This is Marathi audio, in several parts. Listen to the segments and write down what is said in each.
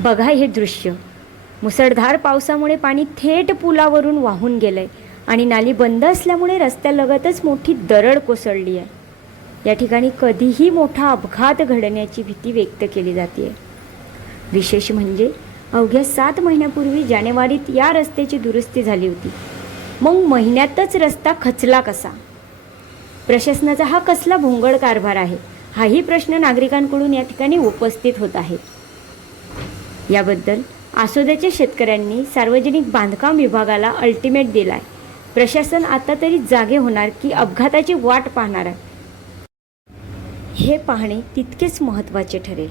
बघा हे दृश्य. मुसळधार पावसामुळे पाणी थेट पुलावरून वाहून गेलंय आणि नाली बंद असल्यामुळे रस्त्यालगतच मोठी दरड कोसळली आहे. या ठिकाणी कधीही मोठा अपघात घडण्याची भीती व्यक्त केली जाते. विशेष म्हणजे अवघ्या 7 महिन्यापूर्वी जानेवारीत या रस्त्याची दुरुस्ती झाली होती. मग महिन्यातच रस्ता खचला कसा? प्रशासनाचा हा कसला भोंगळ कारभार आहे? हाही प्रश्न नागरिकांकडून या ठिकाणी उपस्थित होत आहे. याबद्दल आसोद्याच्या शेतकऱ्यांनी सार्वजनिक बांधकाम विभागाला अल्टिमेट दिलाय. प्रशासन आता तरी जागे होणार की अपघाताची वाट पाहणार आहे, हे पाहणे तितकेच महत्त्वाचे ठरेल.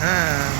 हां